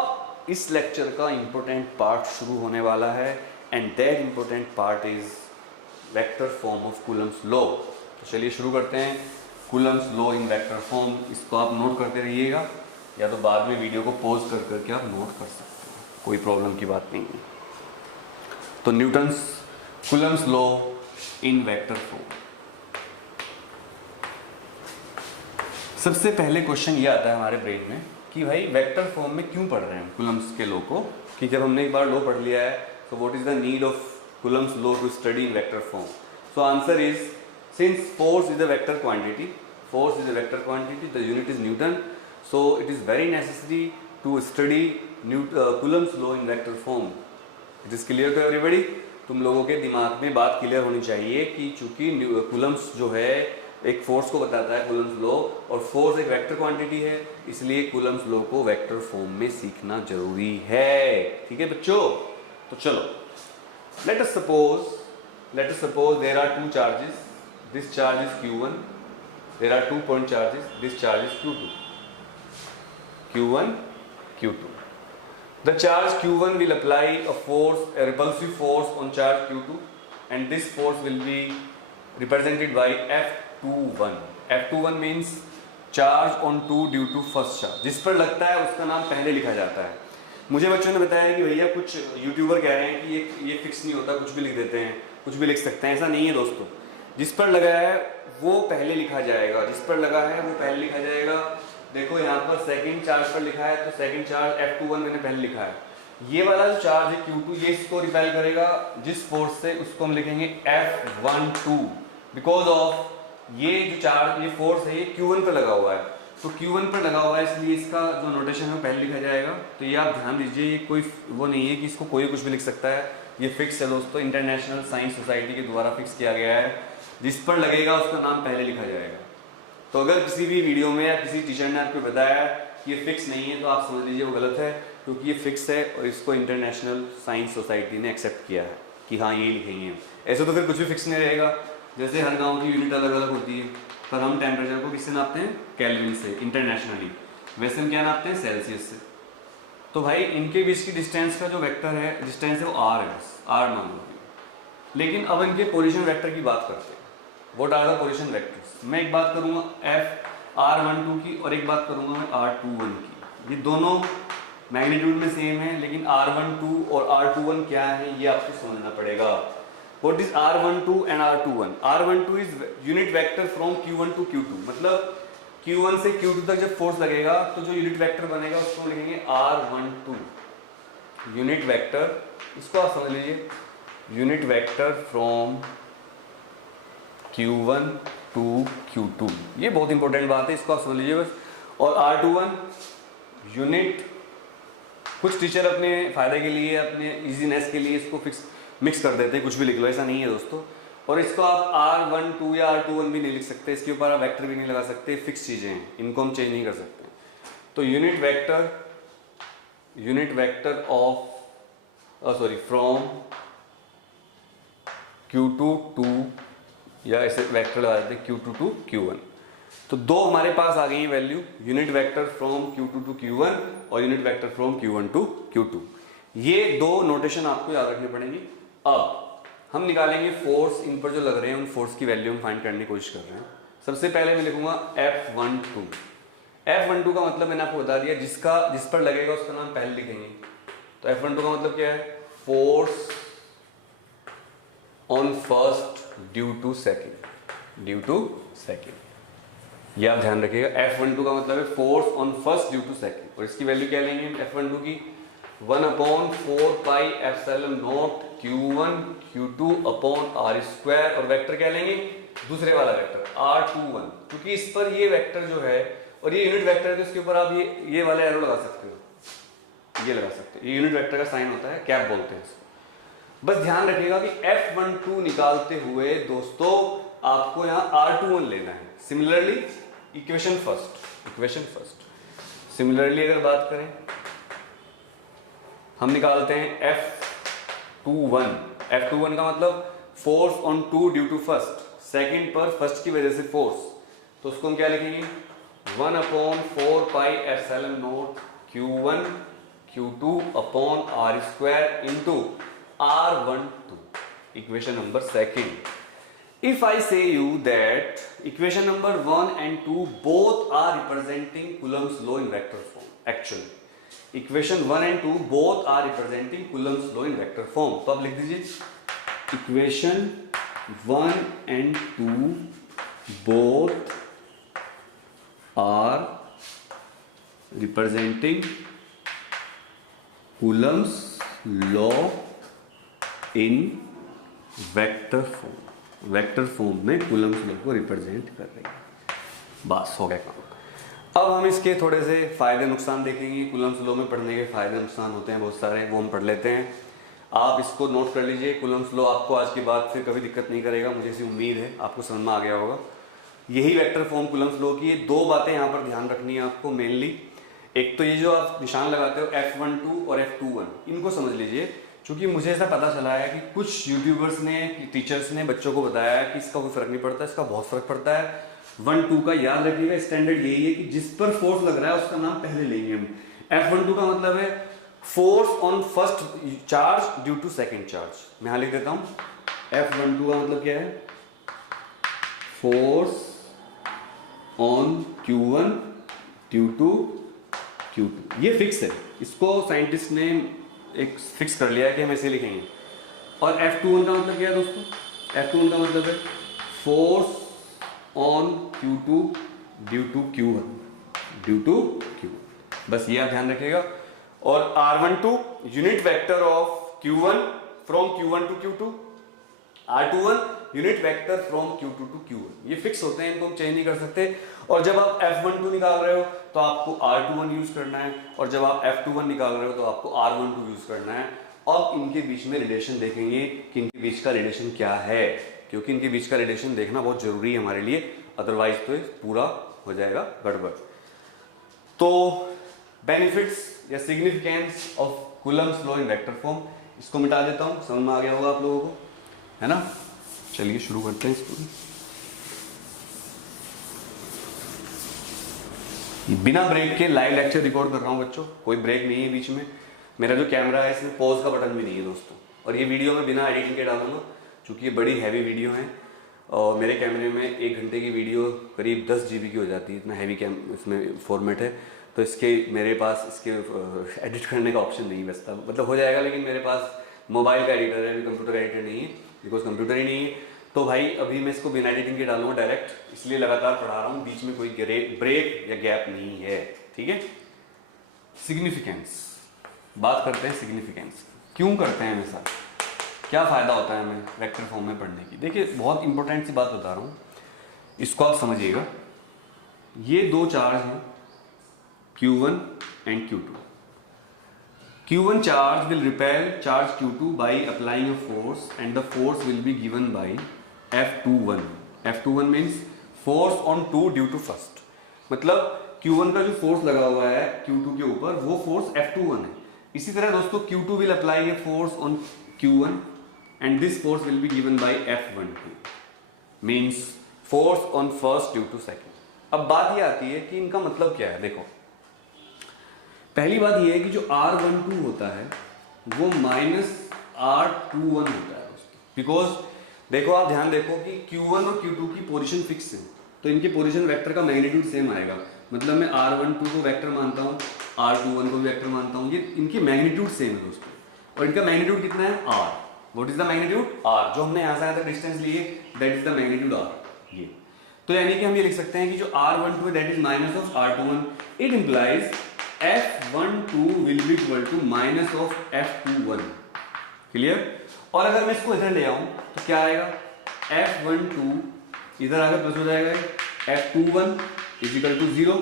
इस लेक्चर का इंपॉर्टेंट पार्ट शुरू होने वाला है, and that important part is vector form of Coulomb's law. तो चलिए शुरू करते हैं, Coulomb's law in vector form. इसको आप नोट करते रहिएगा, या तो बाद में वीडियो को पॉज कर करके आप नोट कर सकते हो, कोई प्रॉब्लम की बात नहीं है। तो Newton's Coulomb's law in vector form. सबसे पहले क्वेश्चन ये आता है हमारे ब्रेन में कि भाई वेक्टर फॉर्म में क्यों पढ़ रहे हैं कूलम्स के लॉ को, कि जब हमने एक बार लॉ पढ़ लिया है तो what is the need of Coulomb's law to study in vector form? So answer is, since force is a vector quantity, force is a vector quantity, the unit is Newton, so it is very necessary to study Coulomb's law in vector form. It is clear to everybody? तुम लोगों के दिमाग में बात clear होनी चाहिए कि चूंकि Coulomb's जो है एक फोर्स को बताता है Coulomb's law, और फोर्स एक वेक्टर क्वांटिटी है, इसलिए Coulomb's law को वेक्टर फॉर्म में सीखना जरूरी है। ठीक है बच्चों? तो चलो, let us suppose there are two charges, this charge is Q1, there are 2 point charges, this charge is Q2, Q1 Q2. The charge Q1 will apply a force, a repulsive force on charge Q2, and this force will be represented by F21. F21 means charge on 2 due to first charge, जिस पर लगता है उसका नाम पहले लिखा जाता है। मुझे बच्चों ने बताया कि भैया कुछ यूट्यूबर कह रहे हैं कि ये फिक्स नहीं होता, कुछ भी लिख देते हैं, कुछ भी लिख सकते हैं। ऐसा नहीं है दोस्तों, जिस पर लगा है वो पहले लिखा जाएगा, जिस पर लगा है वो पहले लिखा जाएगा। देखो यहाँ पर सेकंड चार्ज पर लिखा है, तो सेकंड चार्ज F21 मैंने पहले लिखा है। ये वाला जो चार्ज है Q2, ये इसको रिपेल करेगा जिस फोर्स से, उसको हम लिखेंगे F12, बिकॉज ऑफ ये जो चार्ज, ये फोर्स है ये Q1 पर लगा हुआ है, तो Q1 पर लगा हुआ है, इसलिए इसका जो नोटेशन है पहले लिखा जाएगा। तो ये आप ध्यान दीजिए, ये कोई वो नहीं है कि इसको कोई कुछ भी लिख सकता है, ये फिक्स है दोस्तों, इंटरनेशनल साइंस सोसाइटी के द्वारा फिक्स किया गया है। जिस पर लगेगा उसका नाम पहले लिखा जाएगा। तो अगर किसी भी वीडियो में या किसी टीचर ने आपको बताया कि ये फिक्स नहीं है, तो आप समझ लीजिए वो गलत है। क्योंकि ये फिक्स है और इसको इंटरनेशनल साइंस सोसाइटी ने एक्सेप्ट किया है कि हाँ ये लिखेंगे हम। ऐसे तो फिर कुछ भी फिक्स नहीं रहेगा, जैसे हर गांव की यूनिट अलग अलग होती है, पर हम टेम्परेचर को किससे नापते हैं, केल्विन से इंटरनेशनली, वैसे हम क्या नापते हैं, सेल्सियस से। तो भाई इनके बीच की डिस्टेंस का जो वेक्टर है, डिस्टेंस है वो आर है, आर मान लो। लेकिन अब इनके पोजीशन वेक्टर की बात करते हैं, what are the position vectors. मैं एक बात करूंगा एफ R12 की और एक बात करूंगा मैं R21 की। ये दोनों मैग्नीट्यूड में सेम है, लेकिन R12 और R21 क्या है ये आपको समझना पड़ेगा। What is R12 and R21? R12 is unit vector from Q1 to Q2, मतलब Q1 से Q2 तक जब फोर्स लगेगा तो जो यूनिट वेक्टर बनेगा उसको लिखेंगे R12 यूनिट वेक्टर। इसको आप समझ लीजिए, unit vector from Q1 to Q2, ये बहुत इंपॉर्टेंट बात है, इसको आप समझ लीजिए बस। और R21 यूनिट, कुछ टीचर अपने फायदे के लिए, अपने इजीनेस के लिए इसको मिक्स कर देते हैं, कुछ भी लिख लो, ऐसा नहीं है दोस्तों। और इसको आप R12 या R21 भी नहीं लिख सकते, इसके ऊपर आप वेक्टर भी नहीं लगा सकते, फिक्स चीज़ें हैं, इनको हम चेंज नहीं कर सकते। तो unit vector of from Q2 to, या ऐसे वेक्टर लगा देते हैं Q2 टू Q1। तो दो हमारे पास आ गई है value, unit vector from Q2 to Q1 और unit vector from Q1 to Q2। ये दो नोटेशन आपको याद रखनी पड़ेंगी। अब हम निकालेंगे फोर्स, इन पर जो लग रहे हैं उन फोर्स की वैल्यू हम फाइंड करने की कोशिश कर रहे हैं। सबसे पहले मैं लिखूंगा F12। F12 का मतलब मैंने आपको बता दिया, जिस पर लगेगा उसका नाम पहले लिखेंगे। तो F12 का मतलब क्या है, force on first due to second, ये आप ध्यान रखिएगा। F12 का मतलब है force on first due to second, और इसकी वैल्यू क्या लेंगे F12 की, 1/4 pi epsilon naught Q1 Q2 upon R square, और वेक्टर क्या लेंगे, दूसरे वाला वेक्टर R21, क्योंकि इस पर ये वेक्टर जो है और ये यूनिट वेक्टर है, तो इसके ऊपर आप ये वाला एरो लगा सकते हो, ये लगा सकते हो, ये यूनिट वेक्टर का साइन होता है, कैप बोलते हैं इसको। बस ध्यान रखिएगा कि F12 निकालते हुए दोस्तों आपको यहाँ R21 लेना है। सिमिलरली इक्वेशन फर्स्ट, सिमिलरली अगर बात करें, हम निकालते हैं F21 का मतलब force on 2 due to first, second पर फर्स्ट की वजह से फोर्स, तो उसको हम क्या लिखेंगे, 1/4 pi epsilon naught Q1 Q2 upon R square into R12, equation number second. If I say you that equation number 1 and 2 both are representing Coulomb's law in vector form, actually equation 1 and 2 both are representing Coulomb's law in vector form, तो आप लिख दीजिए equation 1 and 2 both are representing Coulomb's law in vector form में Coulomb's law को represent कर रही है। बस हो गया काम। अब हम इसके थोड़े से फायदे नुकसान देखेंगे। कूलम्स लॉ में पढ़ने के फायदे नुकसान होते हैं बहुत सारे, वो हम पढ़ लेते हैं। आप इसको नोट कर लीजिए, कूलम्स लॉ आपको आज के बाद फिर कभी दिक्कत नहीं करेगा, मुझे ऐसी उम्मीद है आपको समझ में आ गया होगा। यही वेक्टर फॉर्म कूलम्स लॉ की। दो बातें यहाँ पर ध्यान रखनी है आपको मेनली। एक तो ये जो आप निशान लगाते हो F12 और F21, इनको समझ लीजिए, क्योंकि मुझे ऐसा पता चला है कि कुछ यूट्यूबर्स ने, टीचर्स ने बच्चों को बताया है कि इसका कोई फर्क नहीं पड़ता, इसका बहुत फर्क पड़ता है। 1-2 का याद रखिएगा, स्टैंडर्ड यही है कि जिस पर फोर्स लग रहा है उसका नाम पहले लेंगे हम। F12 का मतलब है force on first charge due to second charge. मैं यहाँ लिख देता हूँ, F12 का मतलब क्या है, force on Q1 due to Q2। ये फिक्स है, इसको साइंटिस्ट ने एक फिक्स कर लिया है कि हम ऐसे लिखेंगे। और F21 का मतलब क्या है दोस्तों, F21 का मतलब है force on Q2 due to Q1, बस ये आप ध्यान रखिएगा। और R12 unit vector of Q1 from Q1 to Q2, R21 unit vector from Q2 to Q1। ये फिक्स होते हैं, इनको हम चेंज नहीं कर सकते। और जब आप F12 निकाल रहे हो तो आपको R21 यूज करना है, और जब आप F21 निकाल रहे हो तो आपको R12 यूज करना है। अब इनके बीच में रिलेशन देखेंगे कि इनके बीच का रिलेशन क्या है, क्योंकि इनके बीच का रिलेशन देखना बहुत जरूरी है हमारे लिए, अदरवाइज तो पूरा हो जाएगा गड़बड़। तो बेनिफिट्स या significance of Coulomb's law in vector form, इसको मिटा देता हूँ, समझ में आ गया होगा आप लोगों को, है ना। चलिए शुरू करते हैं इसको। बिना ब्रेक के लाइव लेक्चर रिकॉर्ड कर रहा हूँ बच्चों, कोई ब्रेक नहीं है बीच में। मेरा जो कैमरा है इसमें पॉज का बटन भी नहीं है दोस्तों, और ये वीडियो मैं बिना एडिटिंग के डालूंगा क्योंकि ये बड़ी हैवी वीडियो है और मेरे कैमरे में 1 घंटे की वीडियो करीब 10 GB की हो जाती है, इतना हैवी इसमें फॉर्मेट है। तो इसके मेरे पास इसके एडिट करने का ऑप्शन नहीं बचता, मतलब हो जाएगा लेकिन मेरे पास मोबाइल का एडिटर है, कंप्यूटर एडिटर नहीं है, बिकॉज कंप्यूटर ही नहीं है। तो भाई अभी मैं इसको बिना एडिटिंग के डालूंगा डायरेक्ट, इसलिए लगातार पढ़ा रहा हूँ, बीच में कोई ब्रेक या गैप नहीं है, ठीक है। सिग्निफिकेंस, बात करते हैं सिग्निफिकेंस, क्यों करते हैं ऐसा, क्या फ़ायदा होता है हमें वेक्टर फॉर्म में पढ़ने की। देखिए बहुत इंपॉर्टेंट सी बात बता रहा हूँ, इसको आप समझिएगा। ये दो चार्ज हैं Q1 and Q2। Q1 charge will repel charge Q2 by applying a force and the force will be given by F21. F21 means force on 2 due to first. मतलब Q1 का जो फोर्स लगा हुआ है Q2 के ऊपर वो force F21 है। इसी तरह दोस्तों Q2 will apply a force on Q1 and this force will be given by F12 means force on first due to second. अब बात ये आती है कि इनका मतलब क्या है। देखो पहली बात यह है कि जो R12 होता है वो -R21 होता है दोस्तों, बिकॉज देखो आप ध्यान देखो कि Q1 और Q2 की पोजीशन फिक्स है, तो इनके पोजीशन वेक्टर का मैग्नीट्यूड सेम आएगा। मतलब मैं R12 को वेक्टर मानता हूँ, R21 को भी वेक्टर मानता हूँ, ये इनकी मैग्नीट्यूड सेम है दोस्तों। और इनका मैग्नीट्यूड कितना है R। What is the magnitude R, जो हमने यहाँ से यहाँ तक डिस्टेंस लिए that is the magnitude R। ये तो यानी कि हम ये लिख सकते हैं कि जो R12 है that is minus of R21। It implies F12 will be equal to minus of F21। Clear. और अगर मैं इसको इधर ले आऊं तो क्या आएगा, F12 इधर आकर प्लस हो जाएगा, F21 इज इक्वल टू 0,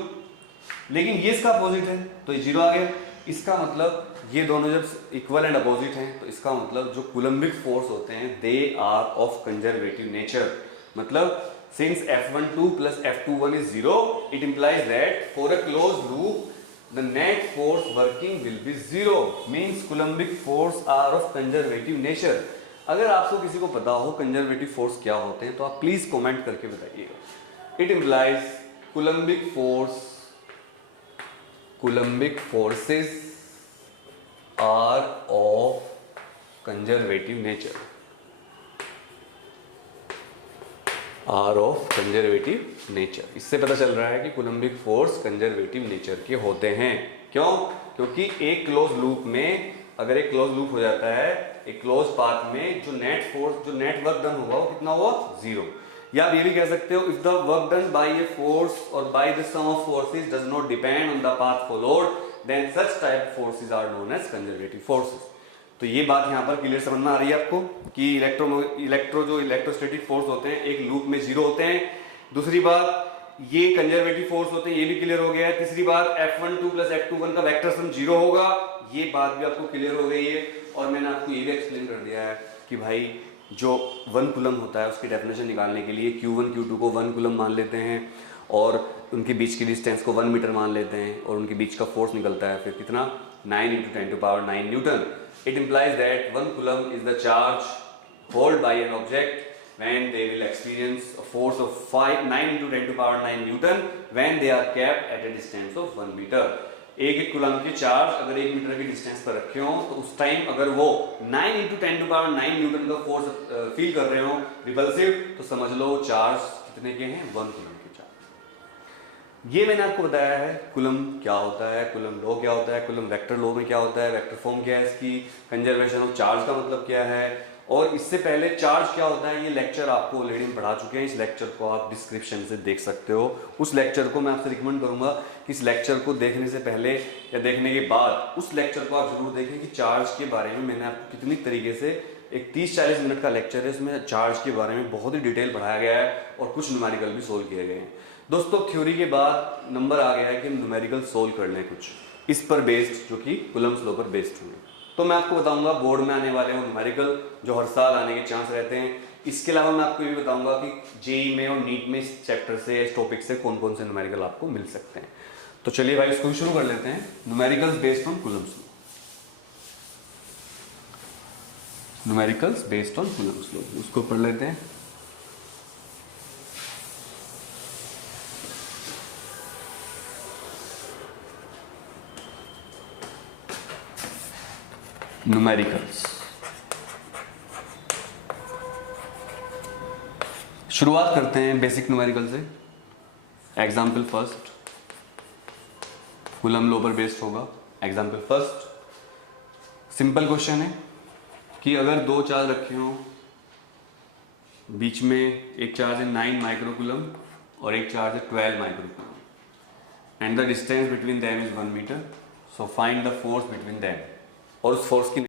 लेकिन ये इसका अपोजिट है तो ये 0 आ गया। इसका मतलब ये दोनों जब इक्वल एंड अपोजिट हैं तो इसका मतलब जो कूलम्बिक फोर्स होते हैं they are of conservative nature. मतलब since F12 plus F21 is 0, it implies that for a closed loop the net force working will be 0, means coulombic force are of conservative nature। अगर आपको किसी को पता हो conservative force क्या होते हैं तो आप प्लीज कमेंट करके बताइएगा। It implies coulombic forces are of conservative nature, are of conservative nature. इससे पता चल रहा है कि कूलम्बिक फोर्स कंजर्वेटिव नेचर के होते हैं। क्यों? क्योंकि एक क्लोज लूप में अगर एक क्लोज लूप हो जाता है, एक क्लोज पाथ में जो नेट फोर्स, जो नेट वर्क डन होगा वो कितना हुआ, 0। या आप ये भी कह सकते हो if the work done by a force or by the sum of forces does not depend on the path followed then such type forces are known as conservative forces. तो ये बात यहाँ पर क्लियर समझ में आ रही है आपको कि इलेक्ट्रोस्टैटिक फोर्स होते हैं एक लूप में 0 होते हैं। दूसरी बात ये कंजर्वेटिव फोर्स होते हैं, ये भी क्लियर हो गया है। तीसरी बात F12 प्लस F21 का वेक्टर सम 0 होगा, ये बात भी आपको क्लियर हो गई है। और मैंने आपको ये भी एक्सप्लेन कर दिया है कि भाई जो 1 कूलम होता है उसकी डेफिनेशन निकालने के लिए Q1 Q2 को 1 कूलम मान लेते हैं और उनके बीच की डिस्टेंस को 1 मीटर मान लेते हैं और उनके बीच का फोर्स निकलता है फिर कितना, 9 × 10⁹ Newton. It implies that 1 coulomb is the charge held by an object when they will experience a force of 9 × 10⁹ Newton when they are kept at a distance of 1 meter। एक कूलम के charge अगर 1 metre की distance पर रखे हो तो उस time अगर वो 9 × 10⁹ न्यूटन का फोर्स फील कर रहे हो रिपल्सिव, तो समझ लो चार्ज कितने के हैं, 1 कूलम के चार्ज। ये मैंने आपको बताया है कूलम क्या होता है, कूलम लॉ क्या होता है, कूलम वेक्टर लॉ में क्या होता है, वेक्टर फॉर्म क्या है इसकी, कंजर्वेशन ऑफ चार्ज का मतलब क्या है, और इससे पहले चार्ज क्या होता है ये लेक्चर आपको ऑलरेडी हम पढ़ा चुके हैं। इस लेक्चर को आप डिस्क्रिप्शन से देख सकते हो। उस लेक्चर को मैं आपसे रिकमेंड करूंगा कि इस लेक्चर को देखने से पहले या देखने के बाद उस लेक्चर को आप जरूर देखें कि चार्ज के बारे में मैंने आपको कितनी तरीके से, एक 30-40 मिनट का लेक्चर है, उसमें चार्ज के बारे में बहुत ही डिटेल पढ़ाया गया है और कुछ न्यूमेरिकल भी सोल्व किए गए हैं। दोस्तों थ्योरी के बाद नंबर आ गया है कि हम न्यूमेरिकल सोल्व कर लें कुछ इस पर बेस्ड, जो कि कूलम्स लॉ पर बेस्ड होंगे। तो मैं आपको बताऊंगा बोर्ड में आने वाले वो न्यूमेरिकल जो हर साल आने के चांस रहते हैं। इसके अलावा मैं आपको ये भी बताऊंगा कि जेईई में और नीट में इस चैप्टर से, इस टॉपिक से कौन कौन से न्यूमेरिकल आपको मिल सकते हैं। तो चलिए भाई इसको शुरू कर लेते हैं। Numericals based on Coulomb's law, numericals based on Coulomb's law, उसको पढ़ लेते हैं। न्यूमेरिकल्स, शुरुआत करते हैं बेसिक न्यूमेरिकल से। एग्जाम्पल फर्स्ट, कूलम लॉ पर बेस्ड होगा। एग्जाम्पल फर्स्ट, सिंपल क्वेश्चन है कि अगर दो चार्ज रखे हों, बीच में एक चार्ज है 9 माइक्रोकूलम और एक चार्ज है 12 microcoulomb and the distance between them is 1 metre, so find the force between them. और उस फोर्स की